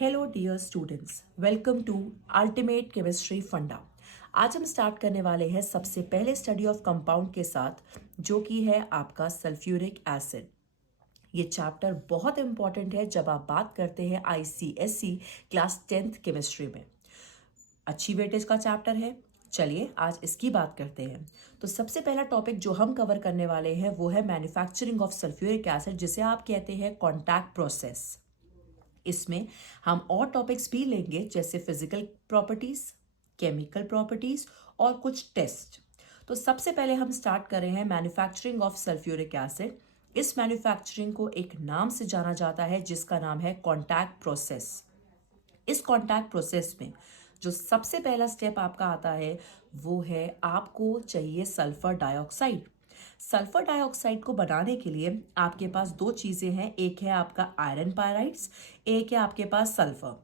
Hello dear students, welcome to ultimate chemistry funda. आज हम start करने वाले हैं सबसे पहले स्टडी ऑफ कंपाउंड के साथ, जो कि है आपका सल्फ्यूरिक एसिड। ये चैप्टर बहुत इंपॉर्टेंट है जब आप बात करते हैं आईसीएसई क्लास 10th केमिस्ट्री में। अच्छी वेटेज का चैप्टर है। चलिए आज इसकी बात करते हैं। तो सबसे पहला टॉपिक जो हम कवर करने वाले हैं वो है मैन्युफैक्चरिंग ऑफ सल्फ्यूरिक एसिड, जिसे आप कहते हैं कॉन्टैक्ट प्रोसेस। इसमें हम और टॉपिक्स भी लेंगे जैसे फिजिकल प्रॉपर्टीज, केमिकल प्रॉपर्टीज और कुछ टेस्ट। तो सबसे पहले हम स्टार्ट कर रहे हैं मैन्युफैक्चरिंग ऑफ सल्फ्यूरिक एसिड। इस मैन्युफैक्चरिंग को एक नाम से जाना जाता है जिसका नाम है कॉन्टैक्ट प्रोसेस। इस कॉन्टैक्ट प्रोसेस में जो सबसे पहला स्टेप आपका आता है वो है आपको चाहिए सल्फर डाइऑक्साइड। सल्फर डाइऑक्साइड को बनाने के लिए आपके पास दो चीजें हैं, एक है आपका आयरन पायराइड्स, एक है आपके पास सल्फर।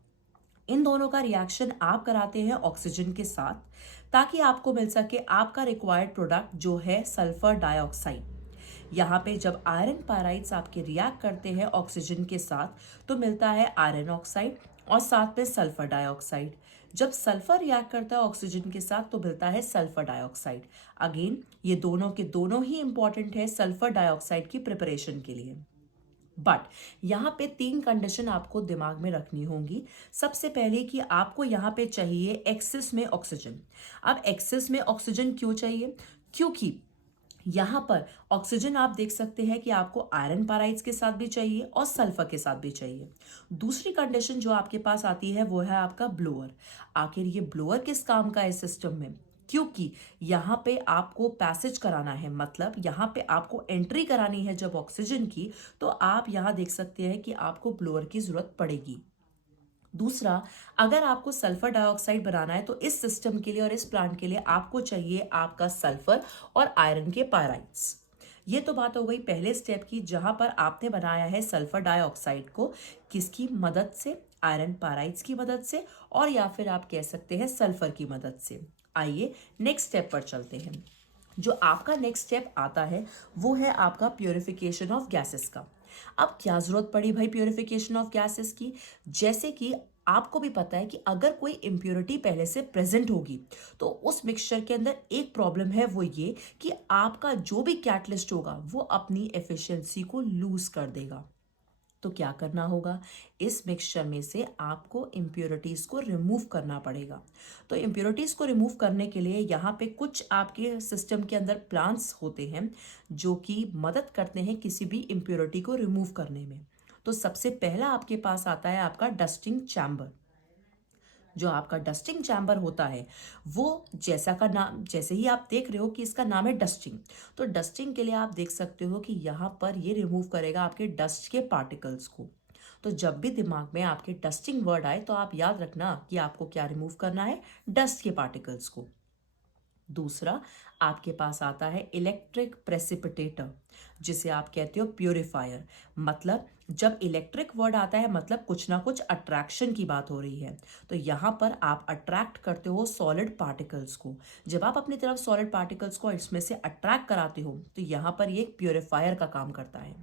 इन दोनों का रिएक्शन आप कराते हैं ऑक्सीजन के साथ ताकि आपको मिल सके आपका रिक्वायर्ड प्रोडक्ट जो है सल्फर डाइऑक्साइड। यहाँ पे जब आयरन पायराइड्स आपके रिएक्ट करते हैं ऑक्सीजन के साथ तो मिलता है आयरन ऑक्साइड और साथ में सल्फर डाइऑक्साइड। जब सल्फर रिएक्ट करता है ऑक्सीजन के साथ तो मिलता है सल्फर डाइऑक्साइड। अगेन ये दोनों के दोनों ही इंपॉर्टेंट है सल्फर डाइऑक्साइड की प्रिपरेशन के लिए। बट यहाँ पे तीन कंडीशन आपको दिमाग में रखनी होंगी। सबसे पहले कि आपको यहाँ पे चाहिए एक्सेस में ऑक्सीजन। अब एक्सेस में ऑक्सीजन क्यों चाहिए? क्योंकि यहाँ पर ऑक्सीजन आप देख सकते हैं कि आपको आयरन पाराइड्स के साथ भी चाहिए और सल्फर के साथ भी चाहिए। दूसरी कंडीशन जो आपके पास आती है वो है आपका ब्लोअर। आखिर ये ब्लोअर किस काम का है सिस्टम में? क्योंकि यहाँ पे आपको पैसेज कराना है, मतलब यहाँ पे आपको एंट्री करानी है जब ऑक्सीजन की, तो आप यहाँ देख सकते हैं कि आपको ब्लोअर की जरूरत पड़ेगी। दूसरा, अगर आपको सल्फर डाइऑक्साइड बनाना है तो इस सिस्टम के लिए और इस प्लांट के लिए आपको चाहिए आपका सल्फर और आयरन के पायराइड्स। ये तो बात हो गई पहले स्टेप की, जहां पर आपने बनाया है सल्फर डाइऑक्साइड को किसकी मदद से? आयरन पायराइड्स की मदद से, और या फिर आप कह सकते हैं सल्फर की मदद से। आइए नेक्स्ट स्टेप पर चलते हैं। जो आपका नेक्स्ट स्टेप आता है वो है आपका प्योरिफिकेशन ऑफ गैसेस का। अब क्या जरूरत पड़ी भाई प्योरिफिकेशन ऑफ गैसेस की? जैसे कि आपको भी पता है कि अगर कोई इम्प्योरिटी पहले से प्रेजेंट होगी तो उस मिक्सचर के अंदर एक प्रॉब्लम है, वो ये कि आपका जो भी कैटलिस्ट होगा वो अपनी एफिशिएंसी को लूज कर देगा। तो क्या करना होगा? इस मिक्सचर में से आपको इम्प्योरिटीज को रिमूव करना पड़ेगा। तो इम्प्योरिटीज को रिमूव करने के लिए यहाँ पे कुछ आपके सिस्टम के अंदर प्लांट्स होते हैं जो कि मदद करते हैं किसी भी इम्प्योरिटी को रिमूव करने में। तो सबसे पहला आपके पास आता है आपका डस्टिंग चैम्बर। जो आपका डस्टिंग चैम्बर होता है वो जैसा का नाम, जैसे ही आप देख रहे हो कि इसका नाम है डस्टिंग, तो डस्टिंग के लिए आप देख सकते हो कि यहाँ पर ये रिमूव करेगा आपके डस्ट के पार्टिकल्स को। तो जब भी दिमाग में आपके डस्टिंग वर्ड आए तो आप याद रखना कि आपको क्या रिमूव करना है? डस्ट के पार्टिकल्स को। दूसरा आपके पास आता है इलेक्ट्रिक प्रेसिपिटेटर, जिसे आप कहते हो प्योरीफायर। मतलब जब इलेक्ट्रिक वर्ड आता है मतलब कुछ ना कुछ अट्रैक्शन की बात हो रही है। तो यहाँ पर आप अट्रैक्ट करते हो सॉलिड पार्टिकल्स को। जब आप अपनी तरफ सॉलिड पार्टिकल्स को इसमें से अट्रैक्ट कराते हो तो यहाँ पर ये एक प्योरीफायर का काम करता है।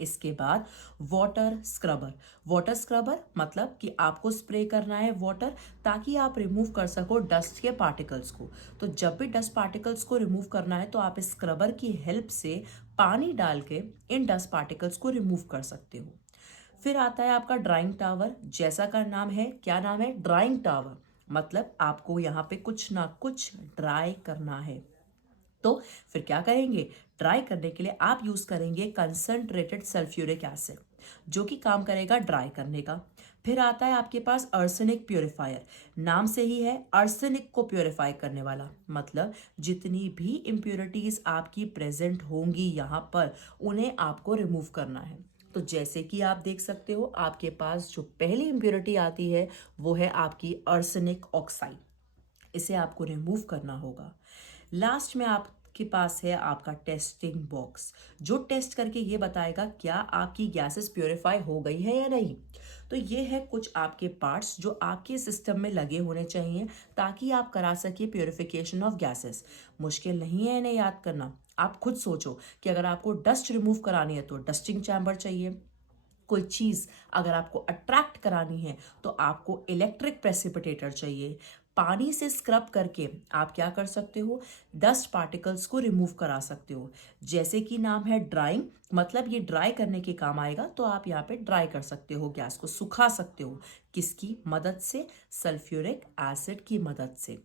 इसके बाद वाटर स्क्रबर। वाटर स्क्रबर मतलब कि आपको स्प्रे करना है वाटर ताकि आप रिमूव कर सको डस्ट के पार्टिकल्स को। तो जब भी डस्ट पार्टिकल्स को रिमूव करना है तो आप इस स्क्रबर की हेल्प से पानी डाल के इन डस्ट पार्टिकल्स को रिमूव कर सकते हो। फिर आता है आपका ड्राइंग टावर, जैसा का नाम है, क्या नाम है? Drawing tower. मतलब आपको यहाँ पे कुछ ना कुछ ड्राई करना है। तो फिर क्या करेंगे? ड्राई करने के लिए आप यूज करेंगे कंसंट्रेटेड सल्फ्यूरिक एसिड, जो कि काम करेगा ड्राई करने का। फिर आता है आपके पास आर्सेनिक प्योरीफायर। नाम से ही है आर्सेनिक को प्योरीफाई करने वाला, मतलब जितनी भी इम्प्योरिटीज आपकी प्रेजेंट होंगी यहाँ पर उन्हें आपको रिमूव करना है। तो जैसे कि आप देख सकते हो आपके पास जो पहली इम्प्योरिटी आती है वो है आपकी आर्सेनिक ऑक्साइड। इसे आपको रिमूव करना होगा। लास्ट में आपके पास है आपका टेस्टिंग बॉक्स, जो टेस्ट करके ये बताएगा क्या आपकी गैसेस प्योरीफाई हो गई है या नहीं। तो ये है कुछ आपके पार्ट्स जो आपके सिस्टम में लगे होने चाहिए ताकि आप करा सके प्योरीफिकेशन ऑफ गैसेस। मुश्किल नहीं है इन्हें याद करना। आप खुद सोचो कि अगर आपको डस्ट रिमूव करानी है तो डस्टिंग चैम्बर चाहिए, कोई चीज़ अगर आपको अट्रैक्ट करानी है तो आपको इलेक्ट्रिक प्रेसिपिटेटर चाहिए। पानी से स्क्रब करके आप क्या कर सकते हो, डस्ट पार्टिकल्स को रिमूव करा सकते हो। जैसे कि नाम है ड्राइंग, मतलब ये ड्राई करने के काम आएगा, तो आप यहाँ पे ड्राई कर सकते हो, गैस को सुखा सकते हो। किसकी मदद से? सल्फ्यूरिक एसिड की मदद से।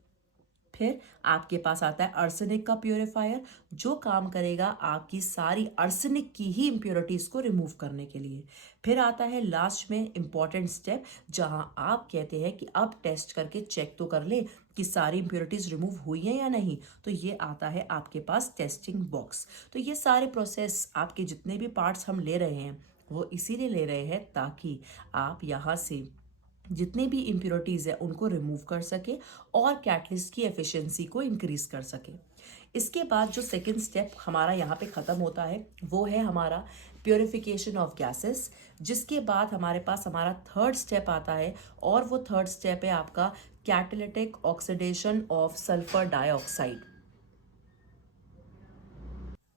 फिर आपके पास आता है अर्सेनिक का प्योरीफायर, जो काम करेगा आपकी सारी अर्सेनिक की ही इंप्योरिटीज को रिमूव करने के लिए। फिर आता है लास्ट में इंपॉर्टेंट स्टेप, जहां आप कहते हैं कि अब टेस्ट करके चेक तो कर ले कि सारी इंप्योरिटीज रिमूव हुई हैं या नहीं। तो ये आता है आपके पास टेस्टिंग बॉक्स। तो ये सारे प्रोसेस, आपके जितने भी पार्ट्स हम ले रहे हैं वो इसीलिए ले रहे हैं ताकि आप यहाँ से जितने भी इम्प्योरिटीज़ है उनको रिमूव कर सके और कैटलिस्ट की एफिशिएंसी को इंक्रीज कर सके। इसके बाद जो सेकंड स्टेप हमारा यहाँ पे ख़त्म होता है वो है हमारा प्योरिफिकेशन ऑफ गैसेस, जिसके बाद हमारे पास हमारा थर्ड स्टेप आता है, और वो थर्ड स्टेप है आपका catalytic oxidation of sulphur dioxide.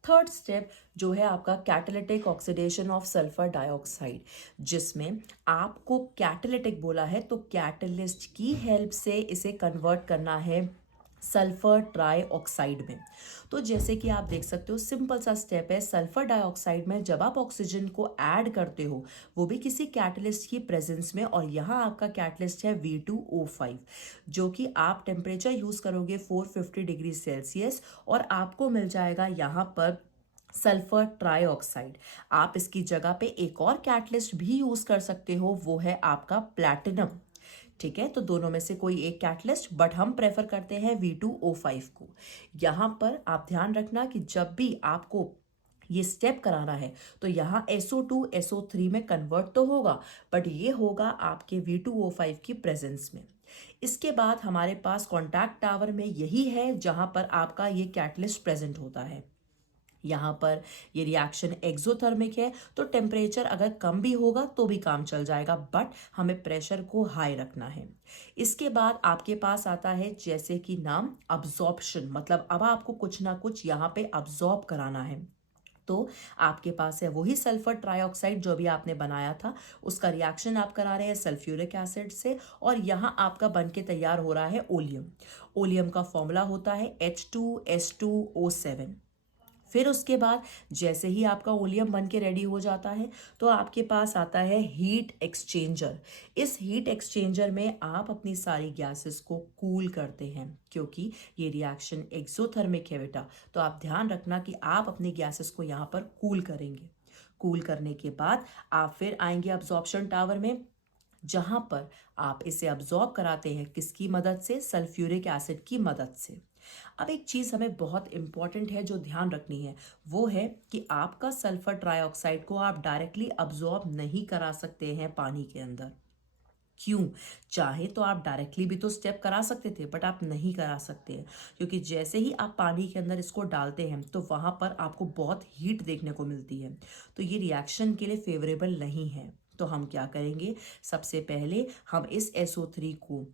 Third step जो है आपका catalytic oxidation of sulphur dioxide, जिसमें आपको कैटालिटिक बोला है तो कैटलिस्ट की हेल्प से इसे कन्वर्ट करना है सल्फर ट्राइऑक्साइड में। तो जैसे कि आप देख सकते हो, सिंपल सा स्टेप है। सल्फर डाइऑक्साइड में जब आप ऑक्सीजन को ऐड करते हो, वो भी किसी कैटलिस्ट की प्रेजेंस में, और यहाँ आपका कैटलिस्ट है V2O5, जो कि आप टेम्परेचर यूज करोगे 450 डिग्री सेल्सियस, और आपको मिल जाएगा यहाँ पर सल्फर ट्राइऑक्साइड। आप इसकी जगह पे एक और कैटलिस्ट भी यूज कर सकते हो, वो है आपका प्लैटिनम। ठीक है, तो दोनों में से कोई एक कैटलिस्ट, बट हम प्रेफर करते हैं V2O5 को। यहाँ पर आप ध्यान रखना कि जब भी आपको ये स्टेप कराना है तो यहाँ SO2 SO3 में कन्वर्ट तो होगा, बट ये होगा आपके V2O5 की प्रेजेंस में। इसके बाद हमारे पास कॉन्टैक्ट टावर में यही है जहां पर आपका ये कैटलिस्ट प्रेजेंट होता है। यहाँ पर ये रिएक्शन एक्सोथर्मिक है, तो टेम्परेचर अगर कम भी होगा तो भी काम चल जाएगा, बट हमें प्रेशर को हाई रखना है। इसके बाद आपके पास आता है जैसे कि नाम अब्जॉर्प्शन, मतलब अब आपको कुछ ना कुछ यहाँ पे अब्जॉर्ब कराना है। तो आपके पास है वही सल्फर ट्राइऑक्साइड जो भी आपने बनाया था, उसका रिएक्शन आप करा रहे हैं सल्फ्यूरिक एसिड से, और यहाँ आपका बन के तैयार हो रहा है ओलियम। ओलियम का फॉर्मूला होता है H2S2O7। फिर उसके बाद जैसे ही आपका ओलियम बन के रेडी हो जाता है तो आपके पास आता है हीट एक्सचेंजर। इस हीट एक्सचेंजर में आप अपनी सारी गैसेस को कूल करते हैं, क्योंकि ये रिएक्शन एक्सोथर्मिक है बेटा। तो आप ध्यान रखना कि आप अपनी गैसेस को यहाँ पर कूल करेंगे। कूल करने के बाद आप फिर आएंगे अब्जॉर्प्शन टावर में, जहां पर आप इसे अब्जॉर्ब कराते हैं किसकी मदद से? सल्फ्यूरिक एसिड की मदद से। अब एक चीज हमें बहुत इंपॉर्टेंट है जो ध्यान रखनी है, वो है कि आपका सल्फर ट्राइऑक्साइड को आप डायरेक्टली अब्जॉर्ब नहीं करा सकते हैं पानी के अंदर। क्यों? चाहे तो आप डायरेक्टली भी तो स्टेप करा सकते थे, बट आप नहीं करा सकते हैं, क्योंकि जैसे ही आप पानी के अंदर इसको डालते हैं तो वहां पर आपको बहुत हीट देखने को मिलती है, तो ये रिएक्शन के लिए फेवरेबल नहीं है। तो हम क्या करेंगे, सबसे पहले हम इस SO3 को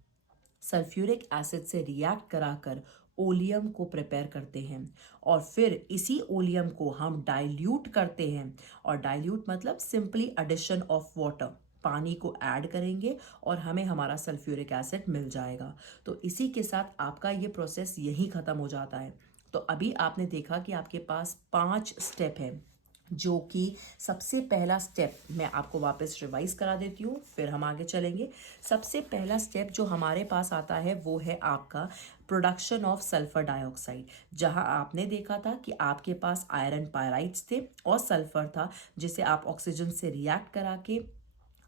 सल्फ्यूरिक एसिड से रिएक्ट कराकर ओलियम को प्रिपेयर करते हैं, और फिर इसी ओलियम को हम डाइल्यूट करते हैं। और डाइल्यूट मतलब सिंपली एडिशन ऑफ वाटर, पानी को ऐड करेंगे और हमें हमारा सल्फ्यूरिक एसिड मिल जाएगा। तो इसी के साथ आपका ये प्रोसेस यही खत्म हो जाता है। तो अभी आपने देखा कि आपके पास 5 स्टेप है, जो कि सबसे पहला स्टेप मैं आपको वापस रिवाइज करा देती हूँ, फिर हम आगे चलेंगे। सबसे पहला स्टेप जो हमारे पास आता है वो है आपका प्रोडक्शन ऑफ सल्फर डाइऑक्साइड, जहां आपने देखा था कि आपके पास आयरन पायराइड्स थे और सल्फर था, जिसे आप ऑक्सीजन से रिएक्ट करा के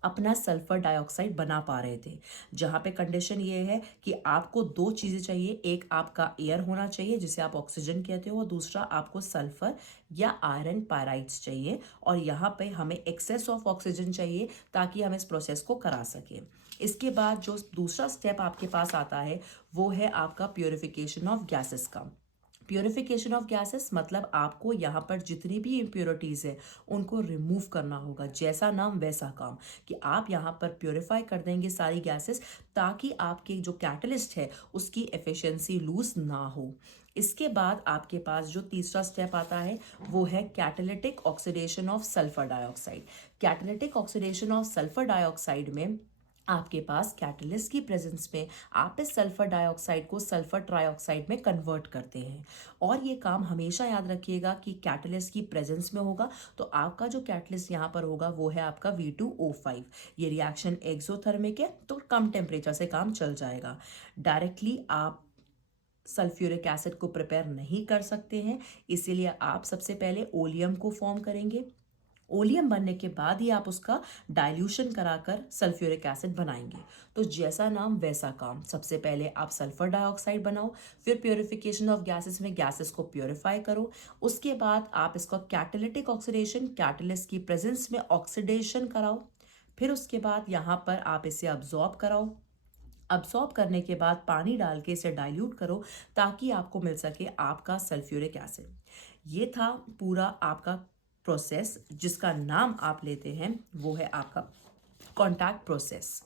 अपना सल्फर डाइऑक्साइड बना पा रहे थे। जहाँ पे कंडीशन ये है कि आपको 2 चीज़ें चाहिए, एक आपका एयर होना चाहिए जिसे आप ऑक्सीजन कहते हो, और दूसरा आपको सल्फर या आयरन पायराइड्स चाहिए, और यहाँ पे हमें एक्सेस ऑफ ऑक्सीजन चाहिए ताकि हम इस प्रोसेस को करा सकें। इसके बाद जो दूसरा स्टेप आपके पास आता है वो है आपका प्योरिफिकेशन ऑफ गैसेस का। प्योरिफिकेशन ऑफ गैसेस मतलब आपको यहाँ पर जितनी भी इम्प्योरिटीज़ है उनको रिमूव करना होगा। जैसा नाम वैसा काम, कि आप यहाँ पर प्योरीफाई कर देंगे सारी गैसेस, ताकि आपके जो कैटलिस्ट है उसकी एफिशिएंसी लूज ना हो। इसके बाद आपके पास जो तीसरा स्टेप आता है वो है catalytic oxidation of sulphur dioxide. Catalytic oxidation of sulphur dioxide में आपके पास कैटलिस्ट की प्रेजेंस में आप इस सल्फर डाइऑक्साइड को सल्फर ट्राइऑक्साइड में कन्वर्ट करते हैं। और ये काम हमेशा याद रखिएगा कि कैटलिस्ट की प्रेजेंस में होगा। तो आपका जो कैटलिस्ट यहाँ पर होगा वो है आपका V2O5। ये रिएक्शन एक्सोथर्मिक है तो कम टेम्परेचर से काम चल जाएगा। डायरेक्टली आप सल्फ्यूरिक एसिड को प्रिपेयर नहीं कर सकते हैं, इसीलिए आप सबसे पहले ओलियम को फॉर्म करेंगे। ओलियम बनने के बाद ही आप उसका डाइल्यूशन कराकर सल्फ्यूरिक एसिड बनाएंगे। तो जैसा नाम वैसा काम, सबसे पहले आप सल्फर डाइऑक्साइड बनाओ, फिर प्योरिफिकेशन ऑफ गैसेस में गैसेस को प्योरीफाई करो, उसके बाद आप इसका कैटालिटिक ऑक्सीडेशन, कैटलिस्ट की प्रेजेंस में ऑक्सीडेशन कराओ, फिर उसके बाद यहाँ पर आप इसे अब्जॉर्ब कराओ। अब्सॉर्ब करने के बाद पानी डाल के इसे डाइल्यूट करो ताकि आपको मिल सके आपका सल्फ्यूरिक एसिड। ये था पूरा आपका प्रोसेस, जिसका नाम आप लेते हैं वो है आपका कॉन्टैक्ट प्रोसेस।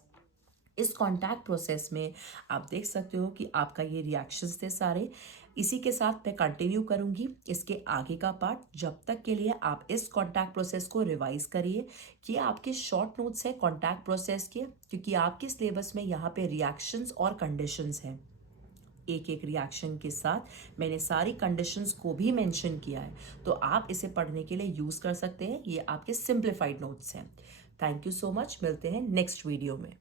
इस कॉन्टैक्ट प्रोसेस में आप देख सकते हो कि आपका ये रिएक्शंस थे सारे। इसी के साथ मैं कंटिन्यू करूंगी इसके आगे का पार्ट। जब तक के लिए आप इस कॉन्टैक्ट प्रोसेस को रिवाइज करिए। ये आपके शॉर्ट नोट्स है कॉन्टैक्ट प्रोसेस के, क्योंकि आपके सिलेबस में यहाँ पे रिएक्शंस और कंडीशंस हैं। एक एक रिएक्शन के साथ मैंने सारी कंडीशंस को भी मेंशन किया है, तो आप इसे पढ़ने के लिए यूज कर सकते हैं। ये आपके सिंप्लीफाइड नोट्स हैं। थैंक यू सो मच, मिलते हैं नेक्स्ट वीडियो में।